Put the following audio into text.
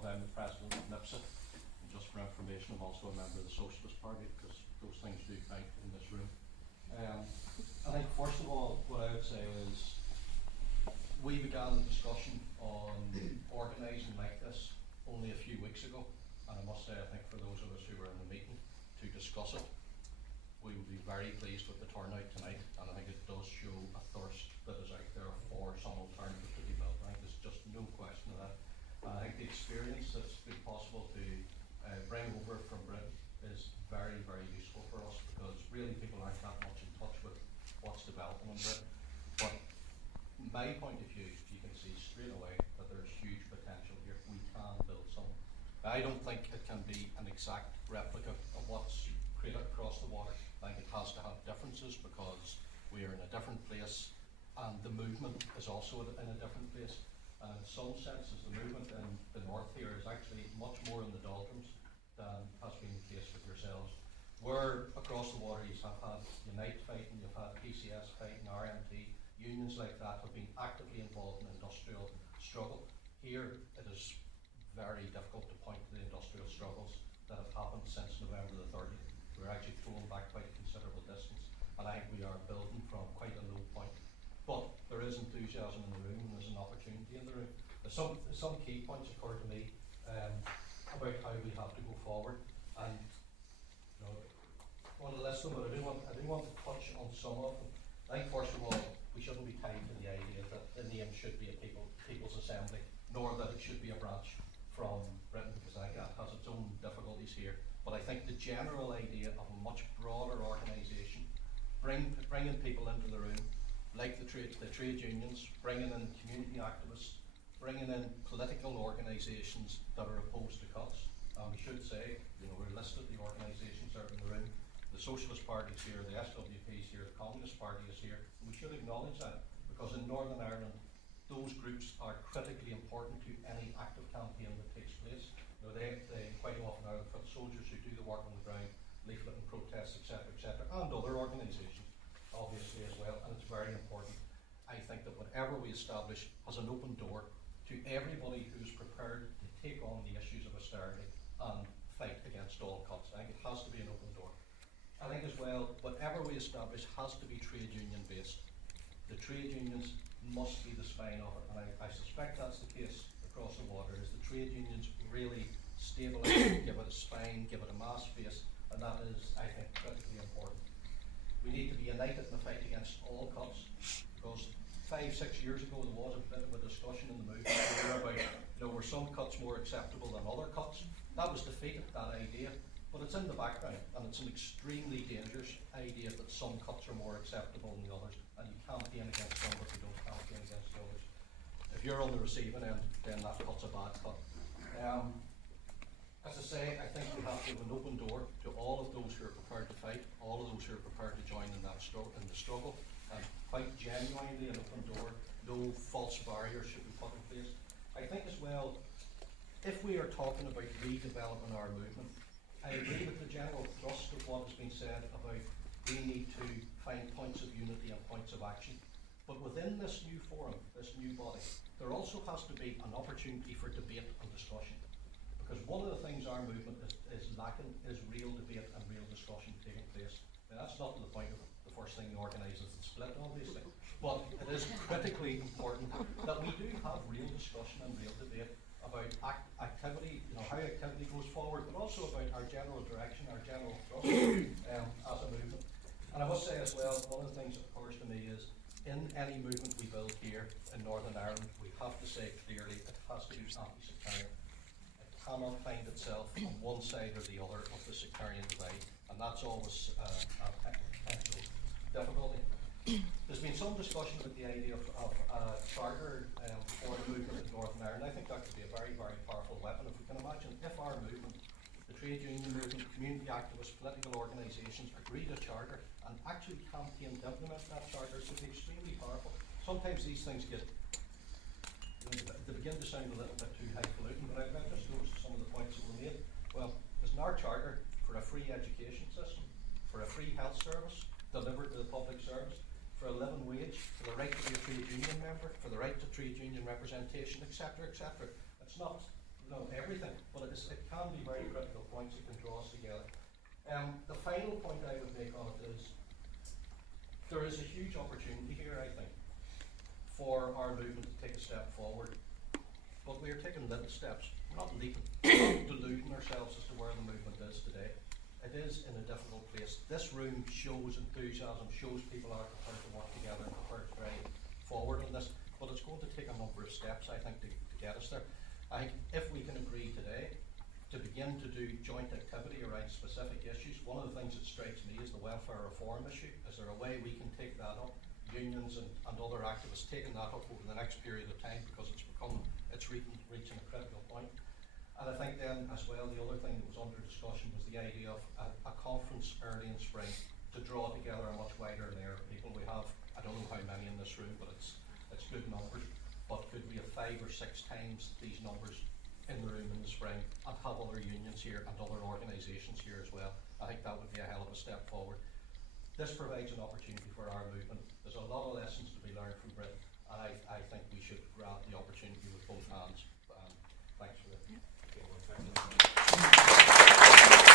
Mulholland. I'm the president of Nipsa. And just for information, I'm also a member of the Socialist Party, because those things do count in this room. I think first of all, what I would say is we began the discussion on organising like this only a few weeks ago, and I must say, I think for those of us who were in the meeting to discuss it, we would be very pleased with the turnout tonight, and I think it does show a thirst that is out there for some alternative to be built. I think there's just no question of that. And I think the experience that's been possible to bring over from Britain is very, very useful for us, because really people aren't that much in touch with what's developing in Britain. But my point of view, you can see straight away that there's huge potential here. We can build something. I don't think it can be an exact replica of what's created across the water. I think it has to have differences, because we are in a different place, and the movement is also in a different place. And in some senses, the movement in the north here is actually much more in the doldrums than has been the case with yourselves. Where across the water you have had Unite fighting, you've had PCS fighting, RMT, unions like that have been actively involved in industrial struggle. Here it is very difficult to point to the industrial struggles that have happened since November the 30th. We're actually thrown back quite a considerable distance, and I think we are building from quite a low point. But there is enthusiasm in the room, and there's an opportunity in the room. There's some key points occur to me about how we have to go forward, and you know, I want to list them, but I do want to touch on some of them. I think first of all, we shouldn't be tied to the idea that the name should be a People's Assembly, nor that it should be a branch from Britain, because I think that has its own difficulties here. But I think the general idea of a much broader organisation, bringing people into the room, like the trade unions, bringing in community activists, bringing in political organisations that are opposed to cuts. And we should say, you know, we're listed, the organisations are in the room. The Socialist Party is here, the SWP is here, the Communist Party is here. And we should acknowledge that, because in Northern Ireland, those groups are critically important to any active campaign that takes place. You know, they quite often are the foot soldiers who do the work on the ground, leaflet and protests, etc., and other organisations, obviously, as well. And it's very important, I think, that whatever we establish has an open door to everybody who's prepared to take on the issues of austerity and fight against all cuts. I think it has to be an open door. I think as well, whatever we establish has to be trade union based. The trade unions must be the spine of it, and I suspect that's the case across the water, is the trade unions really stabilise it, give it a spine, give it a mass base, and that is, I think, critically important. We need to be united in the fight against all cuts, because 5-6 years ago there was a bit of a discussion in the movement about, you know, were some cuts more acceptable than other cuts. That was defeated, that idea, but it's in the background, and it's an extremely dangerous idea that some cuts are more acceptable than the others, and you campaign against some but you don't campaign against the others. If you're on the receiving end, then that cut's a bad cut. As I say, I think we have to have an open door to all of those who are prepared to fight, all of those who are prepared to join in that in the struggle, and quite genuinely an open door. No false barriers should be put in place. I think as well, if we are talking about redeveloping our movement, I agree with the general thrust of what has been said about we need to find points of unity and points of action. But within this new forum, this new body, there also has to be an opportunity for debate and discussion. Because one of the things our movement is lacking is real debate and real discussion taking place. Now, that's not to the point of the first thing the organisers the split, obviously, but it is critically important that we do have real discussion and real debate about activity, you know, how activity goes forward, but also about our general direction, our general thrust as a movement. And I must say as well, one of the things that occurs to me is, in any movement we build here in Northern Ireland, we have to say clearly it has to be anti-sectarian. It cannot find itself on one side or the other of the sectarian divide, and that's always a potential difficulty. There's been some discussion about the idea of a charter for the movement in Northern Ireland. I think that could be a very, very powerful weapon. If we can imagine if our movement, the trade union movement, community activists, political organisations agreed a charter and actually campaign to implement that charter, it would be extremely powerful. Sometimes these things get, you know, they begin to sound a little bit too highfalutin, but I've just noticed some of the points that were made. Well, isn't our charter for a free education system, for a free health service delivered to the public service, for a living wage, for the right to be a trade union member, for the right to trade union representation, etc., etc.? It's not no, everything, but it can be very critical points that can draw us together. The final point I would make on it is there is a huge opportunity here, I think, for our movement to take a step forward. But we are taking little steps. We're not leaping, we're not deluding ourselves as to where the movement is today. It is in a difficult place. This room shows enthusiasm, shows people are prepared to work together and prepared to drive forward on this. But it's going to take a number of steps, I think, to get us there. I think if we can agree today to begin to do joint activity around specific issues, one of the things that strikes me is the welfare reform issue. Is there a way we can take that up? Unions and other activists taking that up over the next period of time, because it's reaching a critical point. And I think then as well, the other thing that was under discussion was the idea of a conference early in spring to draw together a much wider layer of people. We have, I don't know how many in this room, but it's good numbers. But could we have 5 or 6 times these numbers in the room in the spring and have other unions here and other organisations here as well? I think that would be a hell of a step forward. This provides an opportunity for our movement. There's a lot of lessons to be learned from Britain, and I think we should grab the opportunity